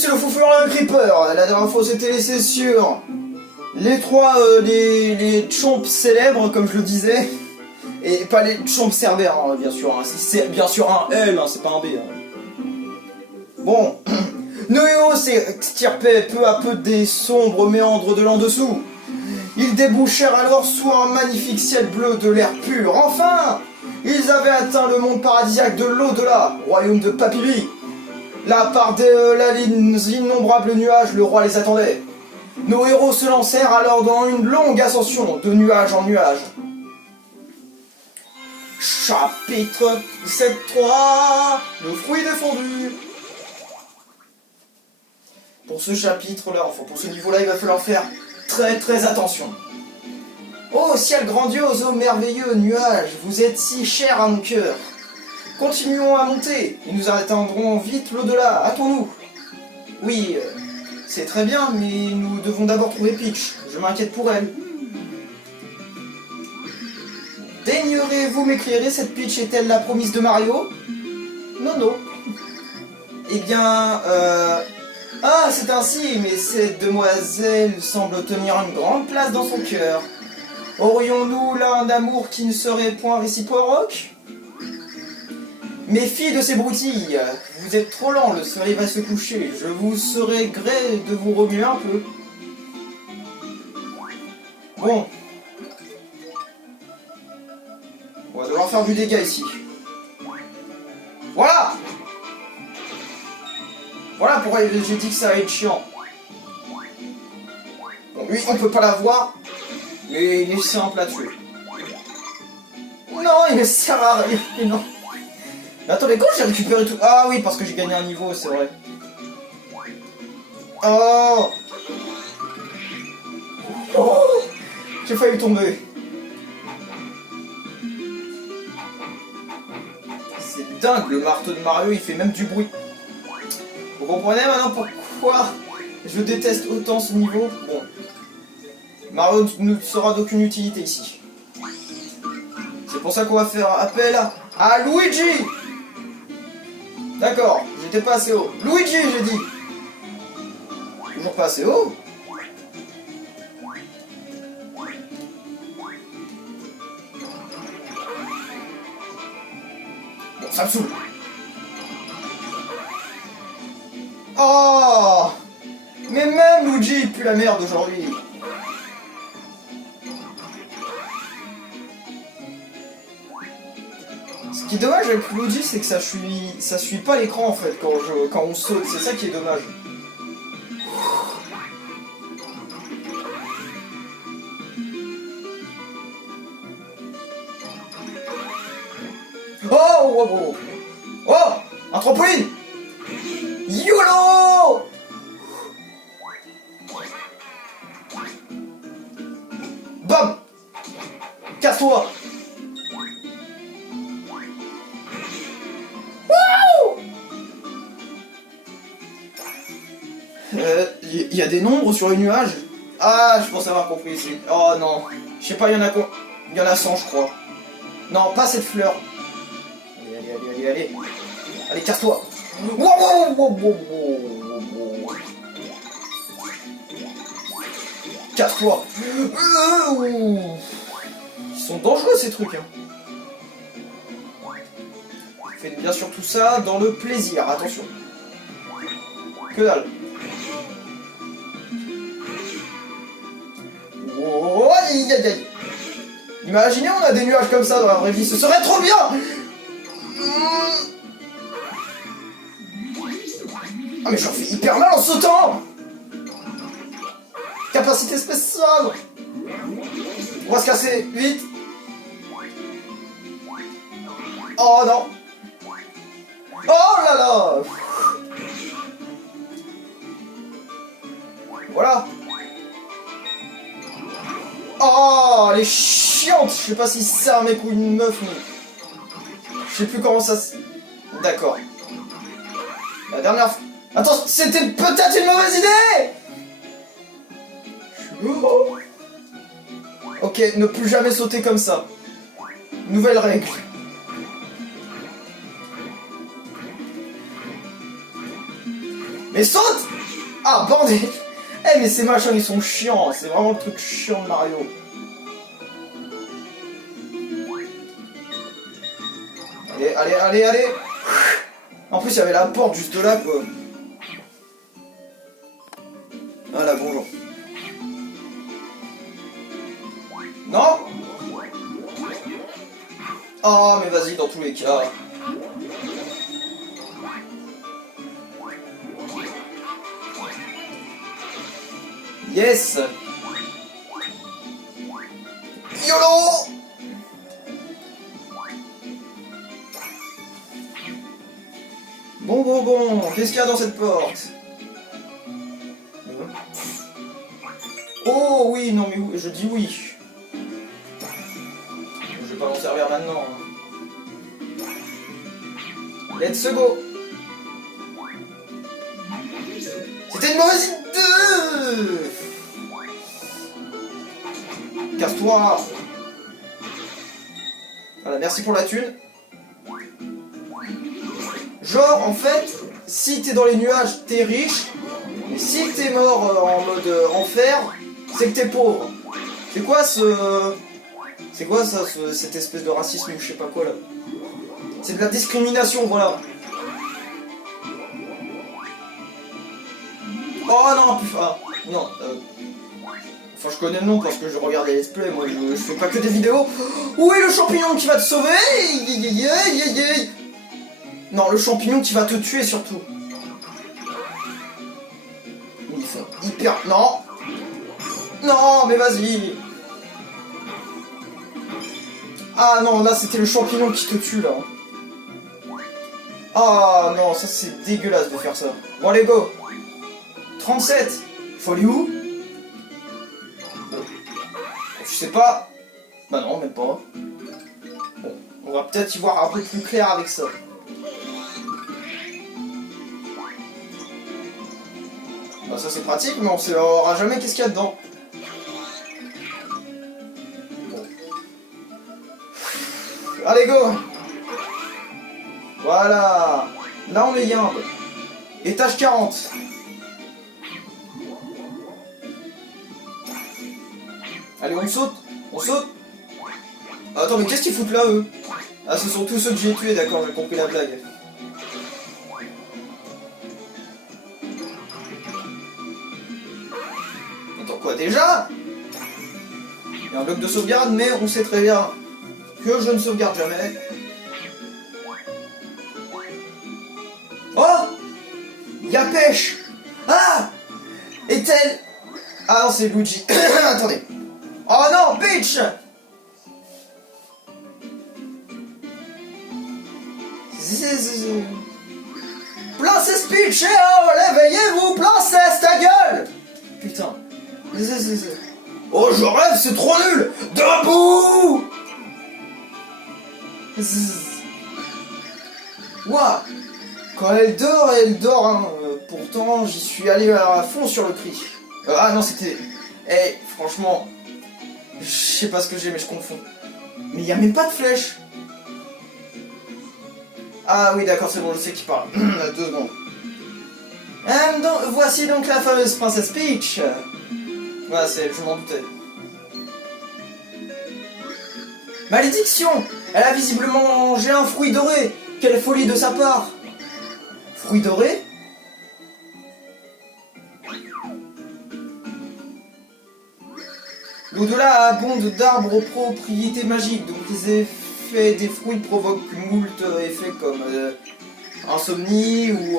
c'est le fou furieux Creeper. La dernière fois, c'était laissé sur les trois, les chomps célèbres, comme je le disais. Et pas les chomps cerbères, hein, bien sûr. Hein. C'est bien sûr un L, hein, c'est pas un B. Hein. Bon. Nos héros s'extirpaient peu à peu des sombres méandres de l'en dessous. Ils débouchèrent alors sous un magnifique ciel bleu de l'air pur. Enfin, ils avaient atteint le monde paradisiaque de l'au-delà, royaume de Papibi. Là, par innombrables nuages, le roi les attendait. Nos héros se lancèrent alors dans une longue ascension, de nuage en nuage. Chapitre 7.3 Le fruit défendu. Pour ce chapitre-là, enfin pour ce niveau-là, il va falloir faire très attention. Ô ciel grandiose, ô merveilleux nuages, vous êtes si chers à mon cœur. Continuons à monter, et nous atteindrons vite l'au-delà, hâtons-nous. Oui, c'est très bien, mais nous devons d'abord trouver Peach, je m'inquiète pour elle. Daignerez-vous m'éclairer, cette Peach est-elle la promise de Mario? Non. Eh bien, Ah, c'est ainsi, mais cette demoiselle semble tenir une grande place dans son cœur. Aurions-nous là un amour qui ne serait point réciproque? Méfie de ces broutilles, vous êtes trop lent, le soleil va se coucher, je vous serai gré de vous remuer un peu. Bon. On va devoir faire du dégât ici. Voilà! Voilà pourquoi j'ai dit que ça allait être chiant. Bon, lui, on peut pas l'avoir, mais il est simple à tuer. Non, il me sert à rien, non. Mais attendez, quand j'ai récupéré tout... Ah oui, parce que j'ai gagné un niveau, c'est vrai. Oh, j'ai failli tomber. C'est dingue, le marteau de Mario, il fait même du bruit. Vous comprenez maintenant pourquoi je déteste autant ce niveau? Bon. Mario ne sera d'aucune utilité ici. C'est pour ça qu'on va faire appel à Luigi. D'accord, j'étais pas assez haut. Luigi, j'ai dit. Toujours pas assez haut. Bon, ça me saoule. Oh! Mais même Luigi pue la merde aujourd'hui. Ce qui est dommage avec Luigi, c'est que ça suit pas l'écran en fait quand on saute. C'est ça qui est dommage. Oh! Oh! Un trampoline! YOLO! Bam! Casse-toi! Il y a des nombres sur les nuages. Ah, je pense avoir compris ici. Oh non. Je sais pas, il y en a quoi? Il y en a 100, je crois. Non, pas cette fleur. Allez. Allez, casse-toi. Casse-toi. Ils sont dangereux ces trucs. Hein. Faites bien sûr tout ça dans le plaisir, attention. Que dalle. Oh, aïe. Imaginez, on a des nuages comme ça dans la vraie vie, ce serait trop bien. Ah mais j'en fais hyper mal en sautant. Capacité spéciale. On va se casser, vite. Oh non. Oh là là. Voilà. Oh, elle est chiante. Je sais pas si c'est un mec ou une meuf, mais... Je sais plus comment ça se... D'accord. La dernière fois... Attends, c'était peut-être une mauvaise idée. Oh. Ok, ne plus jamais sauter comme ça. Nouvelle règle. Mais saute! Ah, bordel! Eh, mais ces machins, ils sont chiants. C'est vraiment le truc chiant de Mario. Allez, allez, allez, allez! En plus, il y avait la porte juste là, quoi. Voilà, bonjour. Non? Oh, mais vas-y, dans tous les cas. Yes! YOLO! Bon, qu'est-ce qu'il y a dans cette porte? Oh oui, non mais oui, je dis oui. Je vais pas m'en servir maintenant. Let's go! C'était une mauvaise idée! Casse-toi! Voilà, merci pour la thune. Genre, en fait, si t'es dans les nuages, t'es riche. Et si t'es mort en mode enfer, c'est que t'es pauvre. C'est quoi ce... C'est quoi ça, cette espèce de racisme ou je sais pas quoi là? C'est de la discrimination, voilà. Oh non, plus... Ah, non. Enfin, je connais le nom parce que je regarde les let's play, moi je fais pas que des vidéos. Où est le champignon qui va te sauver? Non, le champignon qui va te tuer surtout. Il fait hyper... Non! Non, mais vas-y! Ah non, là c'était le champignon qui te tue là. Ah non, ça c'est dégueulasse de faire ça. Bon, allez, go! 37! Faut aller où? Je sais pas. Bah non, même pas. Bon, on va peut-être y voir un peu plus clair avec ça. Bah ça c'est pratique, mais on saura jamais qu'est-ce qu'il y a dedans. Bon. Allez, go! Voilà! Là on est yimbe. Étage 40. Allez, on saute! On saute! Attends, mais qu'est-ce qu'ils foutent là, eux? Ah, ce sont tous ceux que j'ai tués, d'accord, j'ai compris la blague. Attends, quoi, déjà? Il y a un bloc de sauvegarde, mais on sait très bien que je ne sauvegarde jamais. Oh! Il y a pêche! Ah! Est-elle... Ah non, c'est Luigi. Attendez. Oh non, bitch! Princesse Peach, oh, réveillez-vous, princesse, ta gueule! Putain. Oh, je rêve, c'est trop nul! Debout! Ouah! Quand elle dort, hein. Pourtant, j'y suis allé à fond sur le cri. Ah non, c'était... Eh, franchement... Je sais pas ce que j'ai, mais je confonds. Mais il y a même pas de flèche. Ah oui, d'accord, c'est bon, je sais qui parle. 2 secondes. Voici donc la fameuse princesse Peach. Voilà, je m'en doutais. Malédiction! Elle a visiblement mangé un fruit doré. Quelle folie de sa part. Fruit doré? L'au-delà abonde d'arbres aux propriétés magiques, donc les effets des fruits provoquent moult effets comme insomnie ou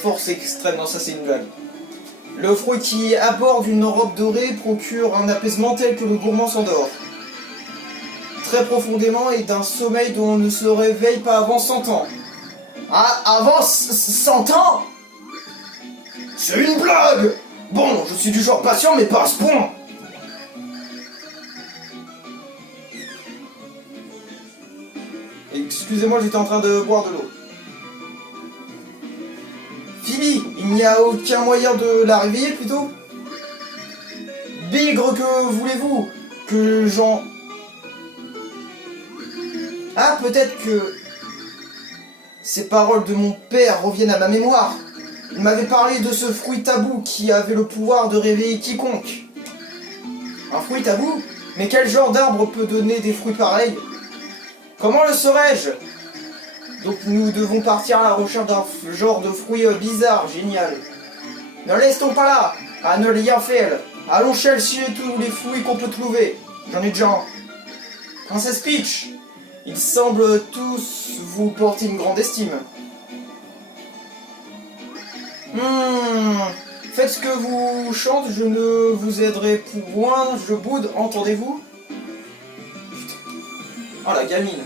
force extrême. Non, ça c'est une blague. Le fruit qui aborde une robe dorée procure un apaisement tel que le gourmand s'endort très profondément et d'un sommeil dont on ne se réveille pas avant 100 ans. Ah, avant 100 ans? C'est une blague! Bon, je suis du genre patient, mais pas à ce point. Excusez-moi, j'étais en train de boire de l'eau. Phoebe, il n'y a aucun moyen de la réveiller plutôt? Bigre, que voulez-vous? Que j'en... Ah, peut-être que... ces paroles de mon père reviennent à ma mémoire. Il m'avait parlé de ce fruit tabou qui avait le pouvoir de réveiller quiconque. Un fruit tabou? Mais quel genre d'arbre peut donner des fruits pareils? Comment le saurais-je? Donc nous devons partir à la recherche d'un genre de fruit bizarre, génial. Ne restons pas là, à ne rien faire. Allons chercher tous les fruits qu'on peut trouver. J'en ai déjà un. Princesse Peach, ils semblent tous vous porter une grande estime. Faites ce que vous chante, je ne vous aiderai point, je boude, entendez-vous? Putain. Oh la gamine.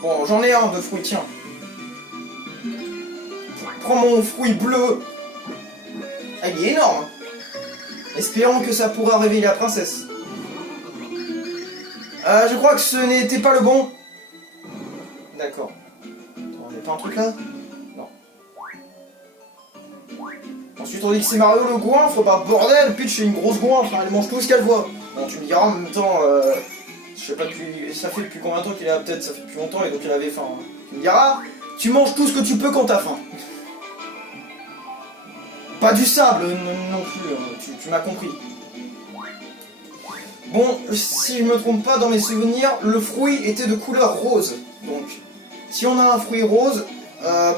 Bon, j'en ai un de fruit, tiens. Prends mon fruit bleu. Ah, il est énorme. Espérons que ça pourra réveiller la princesse. Je crois que ce n'était pas le bon. D'accord. On n'est pas un truc là? Non. Ensuite on dit que c'est Mario le goinfre, bah bordel, Peach c'est une grosse goinfre, elle mange tout ce qu'elle voit. Bon tu me diras en même temps, je sais pas depuis, ça fait depuis combien de temps qu'il est là, peut-être ça fait depuis longtemps et donc il avait faim. Hein. Tu me diras, tu manges tout ce que tu peux quand t'as faim. Pas du sable non plus, hein, tu m'as compris. Bon, si je me trompe pas dans mes souvenirs, le fruit était de couleur rose. Donc, si on a un fruit rose,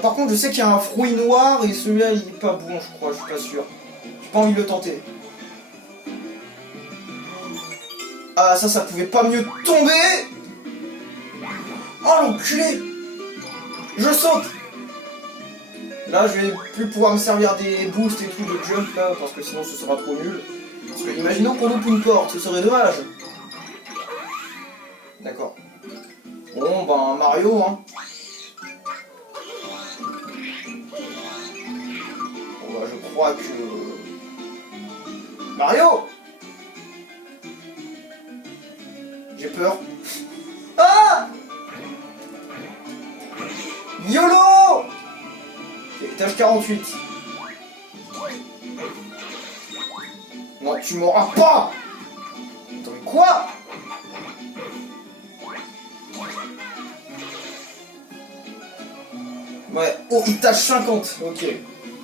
par contre je sais qu'il y a un fruit noir et celui-là il est pas bon je crois, je suis pas sûr. J'ai pas envie de le tenter. Ah ça pouvait pas mieux tomber. Oh l'enculé. Je saute. Là je vais plus pouvoir me servir des boosts et tout de jump là parce que sinon ce sera trop nul. Parce que imaginons qu'on loupe une porte, ce serait dommage. D'accord. Bon ben Mario hein. Bon bah je crois que... Mario! J'ai peur. Ah! YOLO! Étage 48. Non, tu m'auras pas! Attends, mais quoi? Ouais, oh, étage 50, ok.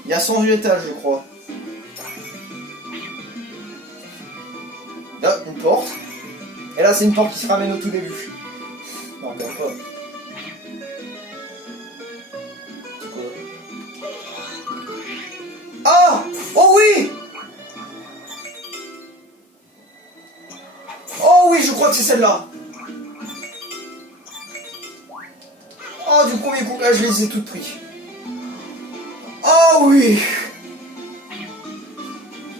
Il y a 100 étages, je crois. Là, une porte. Et là, c'est une porte qui se ramène au tout début. Non, quand même pas. C'est quoi? Ah! Oh oui! Oh oui, je crois que c'est celle-là. Oh, du premier coup, là, je les ai toutes pris. Oh oui!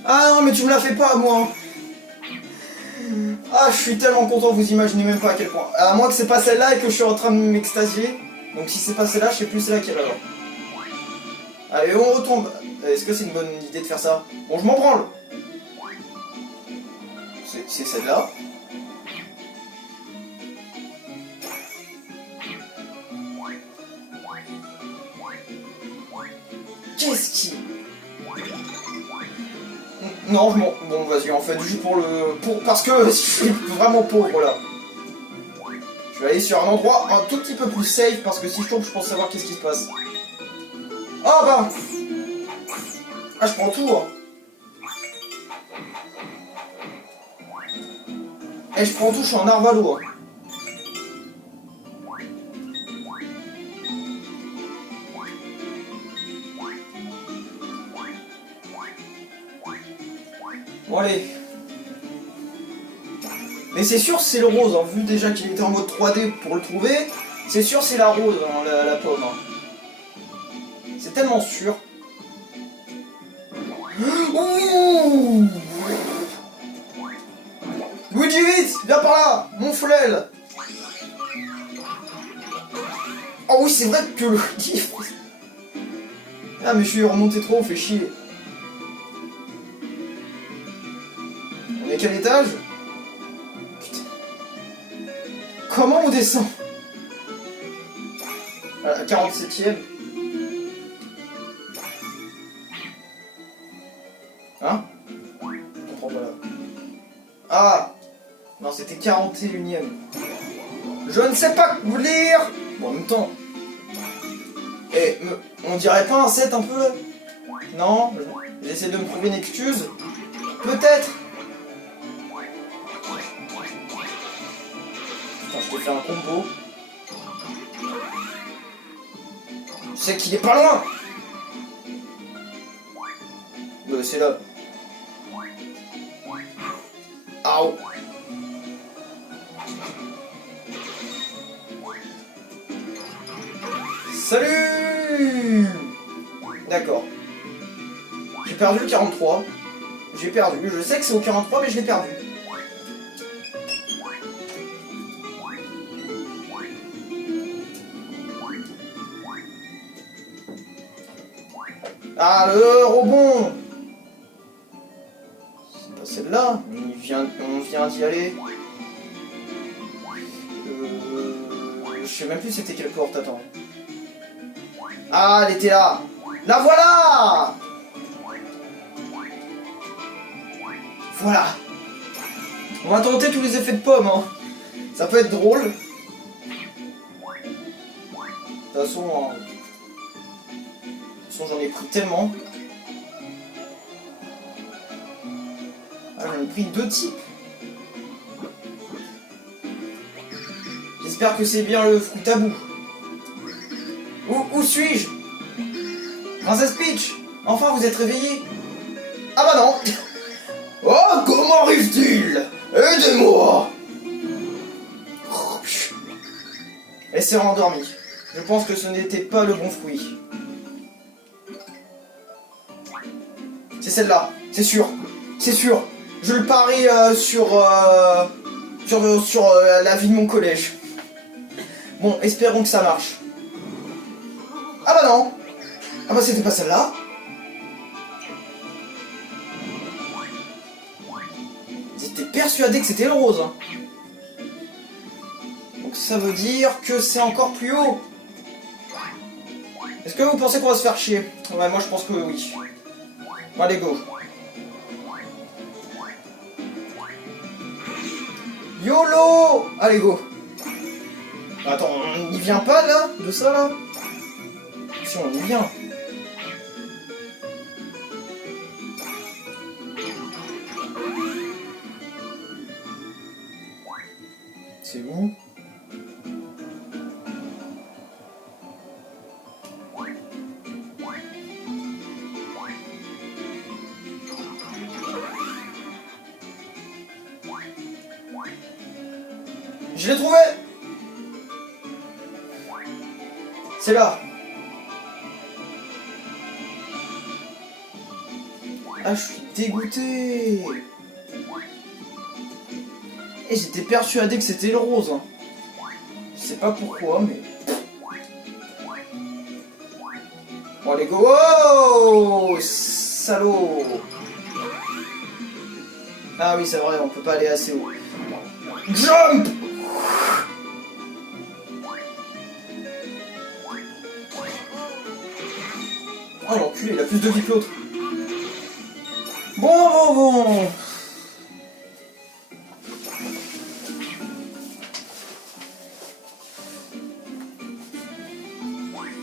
Ah non, mais tu me la fais pas, moi. Ah, je suis tellement content, vous imaginez même pas à quel point. À moins que c'est pas celle-là et que je suis en train de m'extasier. Donc si c'est pas celle-là, je sais plus c'est laquelle alors. Allez, on retombe. Est-ce que c'est une bonne idée de faire ça? Bon, je m'en branle. C'est celle-là. Qu'est-ce qui... Non, je m'en... Bon, vas-y, en fait, juste pour le... Parce que je suis vraiment pauvre, là. Je vais aller sur un endroit un tout petit peu plus safe, parce que si je tombe, je pense savoir qu'est-ce qui se passe. Ah, bah! Ah, je prends tout, hein. Et je prends tout, je suis en Arvalo, hein. Bon allez. Mais c'est sûr c'est le rose, hein. Vu déjà qu'il était en mode 3D pour le trouver, c'est sûr c'est la rose, hein, la pomme. Hein. C'est tellement sûr. Ouh Luigi vite, viens par là, mon flêle. Oh oui c'est vrai que le gif... Ah mais je suis remonté trop, on fait chier. On est à quel étage? Putain. Comment on descend? À la 47ème. Hein? Je comprends pas là. Ah! Non, c'était 41ème. Je ne sais pas lire! Bon, en même temps. Eh, on dirait pas un 7 un peu là? Non? J'essaie de me trouver une excuse. Peut-être. Putain, je te fais un combo. Je sais qu'il est pas loin. C'est là. Aouh. Salut. D'accord. J'ai perdu le 43. J'ai perdu. Je sais que c'est au 43, mais je l'ai perdu. Ah, le rebond. C'est pas celle-là. On vient d'y aller. Je sais même plus c'était quelle porte, attends. Ah, elle était là. La voilà. Voilà. On va tenter tous les effets de pomme, hein. Ça peut être drôle. De toute façon, j'en ai pris tellement. Ah, j'en ai pris 2 types. J'espère que c'est bien le fruit à bout. Où suis-je? Princesse Peach, enfin vous êtes réveillée? Ah bah non. Oh, comment arrive-t-il? Aidez-moi. Elle s'est rendormie. Je pense que ce n'était pas le bon fruit. C'est celle-là, c'est sûr. C'est sûr. Je le parie sur la vie de mon collège. Bon, espérons que ça marche. Ah bah non. Ah bah c'était pas celle-là. J'étais persuadé que c'était le rose. Hein. Donc ça veut dire que c'est encore plus haut. Est-ce que vous pensez qu'on va se faire chier? Ouais, moi je pense que oui. Bon, allez, go. YOLO! Allez, go. Attends, on n'y vient pas là? De ça là? Si on y vient. C'est où? Je l'ai trouvé! C'est là. Ah, je suis dégoûté. Et j'étais persuadé que c'était le rose. Hein. Je sais pas pourquoi, mais... Bon, allez, go! Oh, salaud! Ah oui, c'est vrai, on peut pas aller assez haut. Jump! Oh l'enculé, il a plus de vie que l'autre. Bon.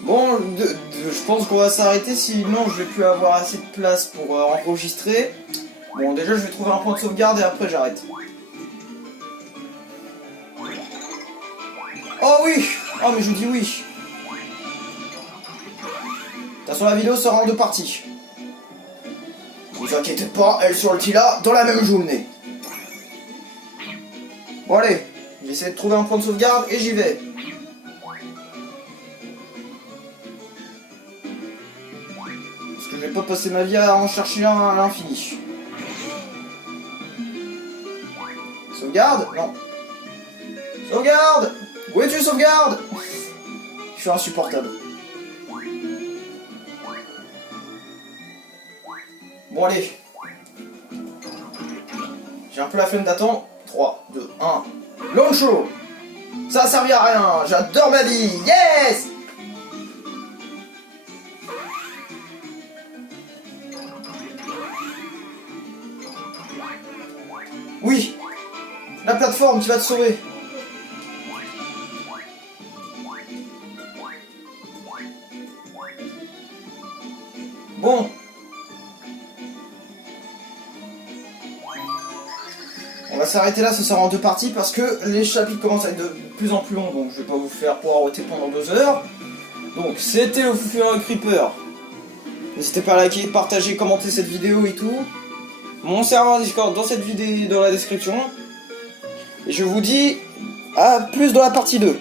Bon, je pense qu'on va s'arrêter, sinon je vais plus avoir assez de place pour enregistrer. Bon, déjà je vais trouver un point de sauvegarde et après j'arrête. Oh oui! Oh mais je dis oui. De toute façon, la vidéo sera en 2 parties. Ne vous inquiétez pas, elle sortira dans la même journée. Bon allez, j'essaie de trouver un point de sauvegarde et j'y vais. Parce que je vais pas passer ma vie à en chercher un à l'infini. Sauvegarde? Non. Sauvegarde! Où es-tu, sauvegarde? Je suis insupportable. Bon allez. J'ai un peu la flemme d'attendre. 3, 2, 1. Launcho! Ça a servi à rien. J'adore ma vie. Yes! Oui. La plateforme qui va te sauver. Bon. On va s'arrêter là, ce sera en 2 parties parce que les chapitres commencent à être de plus en plus longs, donc je vais pas vous faire poireauter pendant 2 heures. Donc c'était le Fou Furieux Creeper. N'hésitez pas à liker, partager, commenter cette vidéo et tout. Mon serveur Discord dans cette vidéo, dans la description. Et je vous dis à plus dans la partie 2.